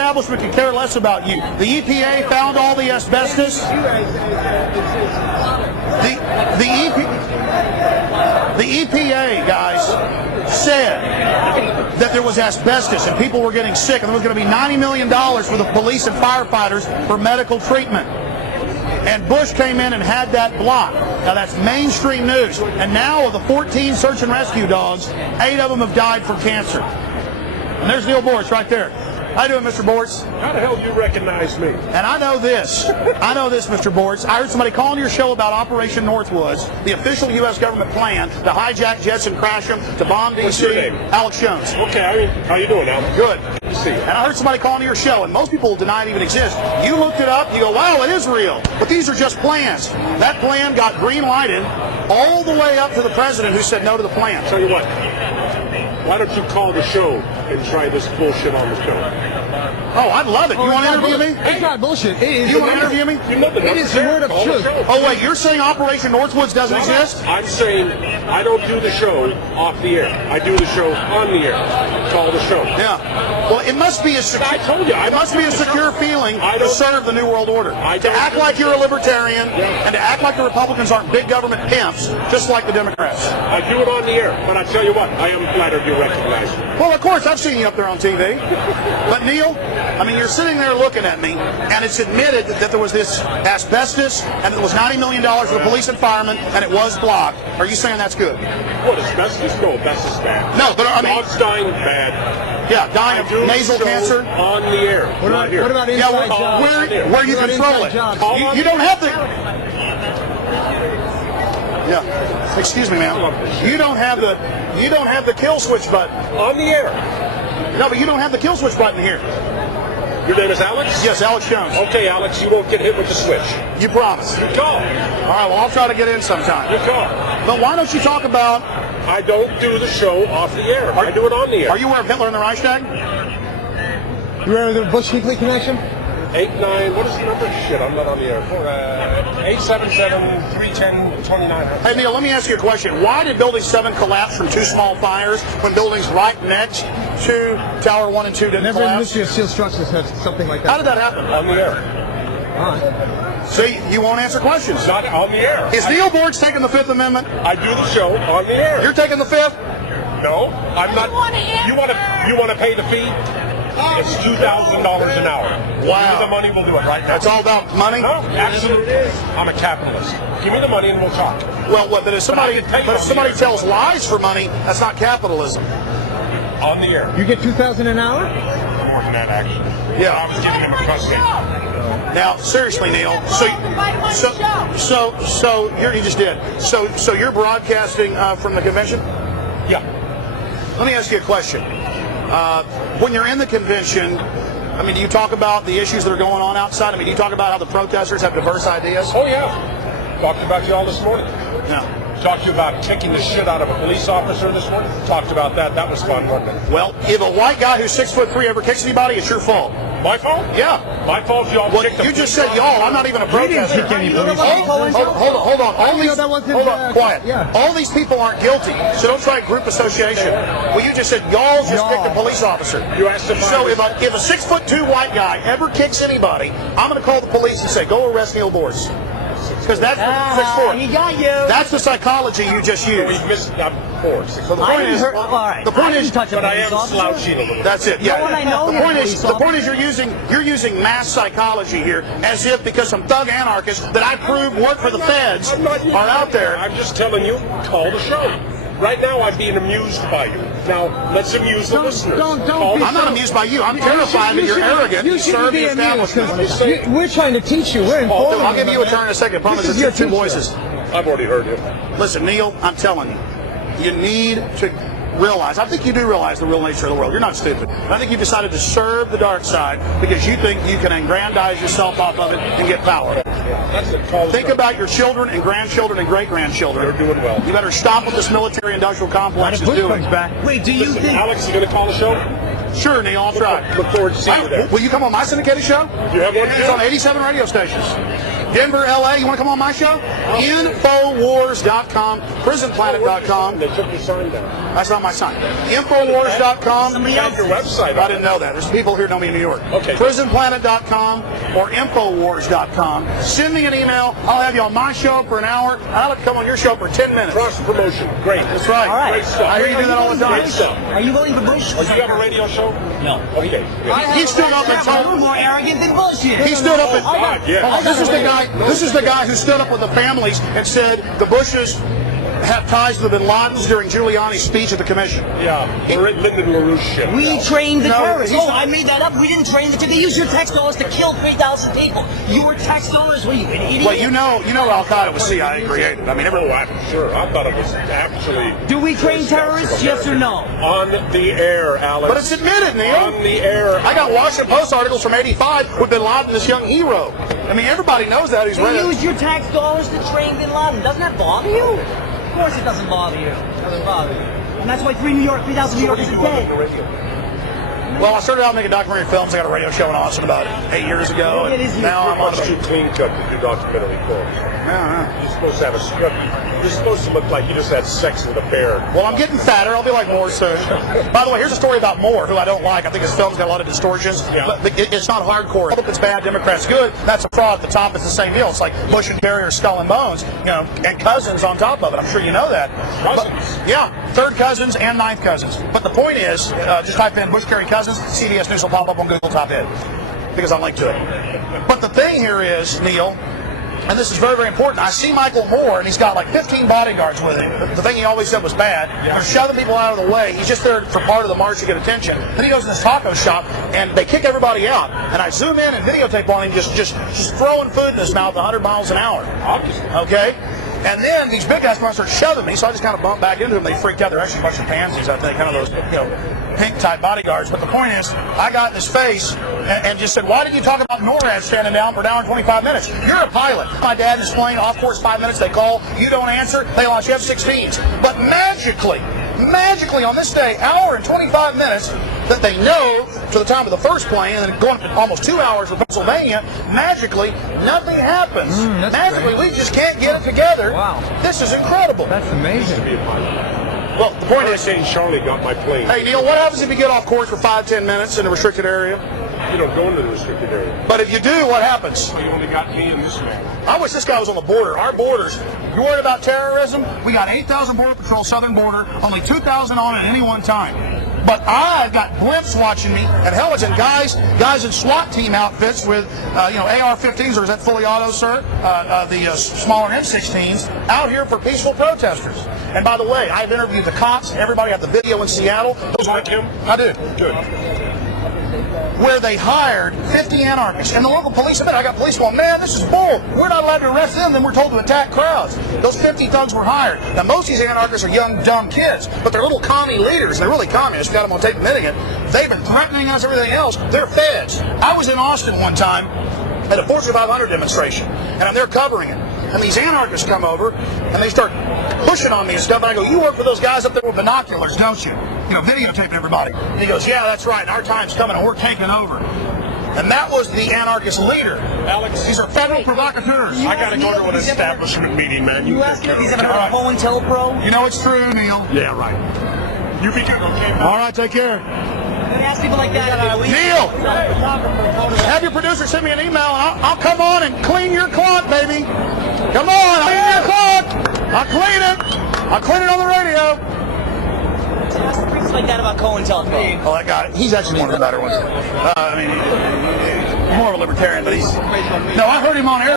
establishment could care less about you. The EPA found all the asbestos. The EPA, guys, said that there was asbestos and people were getting sick, and there was going to be $90 million for the police and firefighters for medical treatment. And Bush came in and had that blocked. Now that's mainstream news. And now of the 14 search and rescue dogs, 8 of them have died from cancer. And there's Neal Boortz right there. How you doing, Mr. Boortz? How the hell do you recognize me? And I know this, Mr. Boortz. I heard somebody calling your show about Operation Northwoods, the official U.S. government plan to hijack jets and crash them, to bomb D.C. What's your name? Alex Jones. Okay, how you doing, Alex? Good. Good to see you. And I heard somebody calling your show, and most people deny it even exists. You looked it up, you go, wow, it is real. But these are just plans. That plan got green-lighted all the way up to the president who said no to the plan. Tell you what, why don't you call the show and try this bullshit on the show? Oh, I'd love it. You want to interview me? It's not bullshit. It is. You want to interview me? You know the It is the word of truth. Oh, wait, you're saying Operation Northwoods doesn't exist? I'm saying I don't do the show off the air. I do the show on the air. Call the show. Yeah. Well, it must be a secure. I told you, it must be a secure feeling I to don't- serve the New World Order. To act like you're a libertarian and to act like the Republicans aren't big government pimps, just like the Democrats. I do it on the air, but I tell you what, I am flattered you recognize me. Well, of course, I've seen you up there on TV. But Neal, I mean, you're sitting there looking at me, and it's admitted that there was this asbestos, and it was $90 million for the police and firemen, and it was blocked. Are you saying that's good? What, asbestos? No, asbestos bad. No, but I mean, Dogs dying bad. yeah, dying I do of nasal the show cancer. on the air. What not here. about Yeah, inside jobs? where you What about control inside it. jobs? You don't have the. Yeah, excuse me, ma'am. You don't have the kill switch button. On the air. No, but you don't have the kill switch button here. Your name is Alex? Yes, Alex Jones. Okay, Alex, you won't get hit with the switch. You promise. Good call. All right, well, I'll try to get in sometime. Good call. But why don't you talk about? I don't do the show off the air. I do it on the air. Are you aware of Hitler and the Reichstag? You remember the Bush-Hinckley connection? 89, what is the number? Shit, I'm not on the air. 877-310-2900. Hey, Neal, let me ask you a question. Why did Building 7 collapse from 2 small fires when buildings right next to Tower 1 and 2 didn't Never in the collapse? history of steel structures had something like that. How did that happen? On the air. All right. See, you won't answer questions. Not on the air. Is Neal Boortz taking the Fifth Amendment? I do the show on the air. You're taking the Fifth? No, I'm not. You want to pay the fee? It's $2,000 an hour. Wow. Give me the money, we'll do it right now. That's all about money? No, absolutely. I'm a capitalist. Give me the money and we'll talk. Well, what? But if somebody tells lies for money, that's not capitalism. On the air. You get $2,000 an hour? More than that, actually. Yeah. I was giving him a custody. Now, seriously, Neal. So you just did. So you're broadcasting from the convention? Yeah. Let me ask you a question. When you're in the convention, I mean, do you talk about the issues that are going on outside? I mean, do you talk about how the protesters have diverse ideas? Oh, yeah. Talked about you all this morning. No. Talked to you about kicking the shit out of a police officer this morning. Talked about that. That was fun, wasn't it? Well, if a white guy who's 6'3" ever kicks anybody, it's your fault. My fault? Yeah. My fault y'all Well, kicked the you just police said y'all. I'm not even a protester. kick any police Hold on. Hold on. Quiet. Yeah. All these people aren't guilty, so don't try group association. Well, you just said y'all just kicked a police officer. You asked if I So was- if a 6'2" white guy ever kicks anybody, I'm going to call the police and say, go arrest Neal Boortz. Because that's 6'4". He got you. That's the psychology you just So used. we missed that force. So the I point didn't is, hurt. All right. the point I is, didn't touch a But I police am officer. slouching a little bit. that's it. Yeah. No, I know the you're point a is, police the point is, you're using mass psychology here, as if because some thug anarchists that I proved work for the feds I'm not are out there. I'm just telling you, call the show. Right now, I'm being amused by you. Now, let's amuse the listeners. don't Call be the I'm not show. amused by you. I'm terrified that you're arrogant. You serve the establishment. We're trying to teach you. We're informing I'll give you a man. turn in a second. Promise This is it's your two teacher. voices. I've already heard you. Listen, Neal, I'm telling you, you need to realize, I think you do realize the real nature of the world. You're not stupid. I think you decided to serve the dark side because you think you can aggrandize yourself off of it and get power. That's it. Call the Think show. about your children and grandchildren and great-grandchildren. They're doing well. You better stop what this military-industrial complex is doing. Wait, do you Listen, think? Alex, you going to call the show? Sure, Neal, I'll try. Look forward to seeing you there. Will you come on my syndicated show? You have one? It's on 87 radio stations. Denver, LA, you want to come on my show? Infowars.com, prisonplanet.com. They took your sign down. That's not my sign. Infowars.com. Somebody else. Your website. I didn't know that. There's people here who know me in New York. Okay. Prisonplanet.com or Infowars.com. Send me an email. I'll have you on my show for an hour. I'll have to come on your show for 10 minutes. Cross promotion. Great. That's right. All right. Great stuff. I hear you do that all the time. Great stuff. Are you voting for Bush? Oh, you have a radio show? No. Okay. He stood up and You're told. more arrogant than bullshit. He stood up and. God, yeah. Hold on, this is the guy who stood up with the families and said the Bushes have ties to the Bin Ladens during Giuliani's speech at the commission. Yeah. Lyndon LaRouche shit. We trained the No, terrorists. he's Oh, not. I made that up. We didn't train them. They used your tax dollars to kill 3,000 people. Your tax dollars? What are you, an idiot? Well, you know Al Qaeda was CIA created. I mean, Oh, I'm sure. I thought it was actually. Do we train terrorists? Yes or no? On the air, Alex. but it's admitted, Neil. On the air. I got Washington Post articles from '85 with Bin Laden, this young hero. I mean, everybody knows that. He's read They it. used your tax dollars to train Bin Laden. Doesn't that bother you? Of course it doesn't bother you. It doesn't bother you. And that's why 3,000 New Yorkers are dead. Well, I started out making documentary films. I got a radio show in Austin about 8 years ago. It is And now I'm on Much too clean cut to do documentary films. Yeah. You're supposed to have a script. You're supposed to look like you just had sex with a bear. Well, I'm getting fatter. I'll be like Moore soon. By the way, here's a story about Moore, who I don't like. I think his film's got a lot of distortions. Yeah. But it's not hardcore. Republicans bad, Democrats good. That's a fraud. At the top, it's the same deal. It's like Bush and Kerry are skull and bones, and cousins on top of it. I'm sure you know that. Cousins? But, yeah, third cousins and ninth cousins. But the point is, just type in Bush Kerry cousins. CBS News will pop up on Google top hit because I'm linked to it. But the thing here is, Neil, and this is very, very important. I see Michael Moore, and he's got like 15 bodyguards with him. The thing he always said was bad. They're shoving people out of the way. He's just there for part of the march to get attention. Then he goes in this taco shop, and they kick everybody out. And I zoom in and videotape on him just throwing food in his mouth 100 miles an hour. Obviously. Okay? And then these big guys start shoving me, so I just kind of bumped back into them. They freaked out. They're actually a bunch of pansies, I think, kind of those, pink-type bodyguards. But the point is, I got in his face and just said, why didn't you talk about NORAD standing down for an hour and 25 minutes? You're a pilot. My dad in his plane, off course 5 minutes, they call. You don't answer, they launch F-16s. But magically on this day, hour and 25 minutes, that they know to the time of the first plane, and then going almost 2 hours for Pennsylvania, magically, nothing happens. Magically, we just can't get it together. Wow. This is incredible. That's amazing. Well, the point is, Hurricane Charlie got my plane. hey, Neil, what happens if you get off course for 5-10 minutes in a restricted area? You don't go into the restricted area. But if you do, what happens? You only got me and this man. I wish this guy was on the border. Our borders, you worried about terrorism? We got 8,000 Border Patrol southern border, only 2,000 on it at any one time. But I've got blimps watching me, and hell, it's in guys in SWAT team outfits with, AR-15s, or is that fully auto, sir? The smaller M16s, out here for peaceful protesters. And by the way, I've interviewed the cops, everybody got the video in Seattle. Those like him? I do. Good. Where they hired 50 anarchists. And the local police admit, I got police going, man, this is bull. We're not allowed to arrest them, then we're told to attack crowds. Those 50 thugs were hired. Now, most of these anarchists are young, dumb kids, but they're little commie leaders. They're really communists. Got them on tape admitting it. They've been threatening us, everything else. They're feds. I was in Austin one time at a Fortune 500 demonstration, and I'm there covering it. And these anarchists come over, and they start pushing on me and stuff. And I go, you work for those guys up there with binoculars, don't you? Videotaping everybody. And he goes, yeah, that's right. Our time's coming, and we're taking over. And that was the anarchist leader. Alex, These are federal provocateurs. I got to go to an establishment meeting, man. You asked me if he's ever heard of COINTELPRO? You know it's true, Neil. Yeah, right. You be good, okay, man? All right, take care. I ask people like that. Neil, have your producer send me an email, and I'll come on and clean your clock, baby. Come on, I'll clean your clock. I'll clean it. I'll clean it on the radio. Things like that about COINTELPRO. Oh, that guy, he's actually one of the better ones. He's more of a libertarian, but no, I heard him on air.